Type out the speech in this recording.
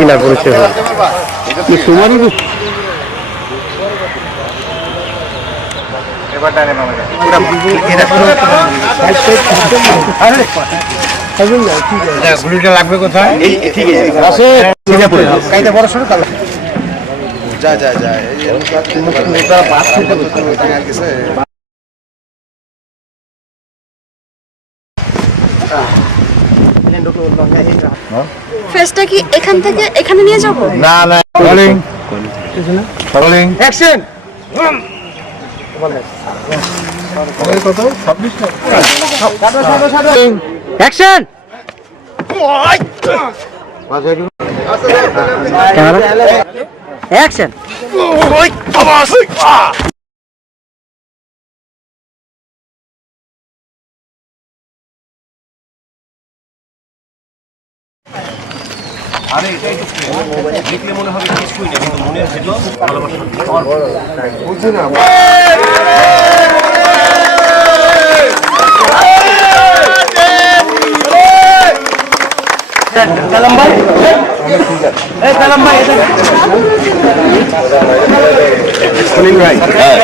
চিনা পরিচয় হয় তোমারই গুলিটা লাগবে কোথায়? যা যা যে গেছে। ফেসটা কি এখান থেকে এখানে নিয়ে যাব? না না। Rolling rolling action action action আরে এটাই তো দেখলে মনে হবে কিছুই না কিন্তু মনে ছিল ভালোবাসা বুঝি না কালাম ভাই এই কালাম ভাই সুনীল ভাই হ্যাঁ।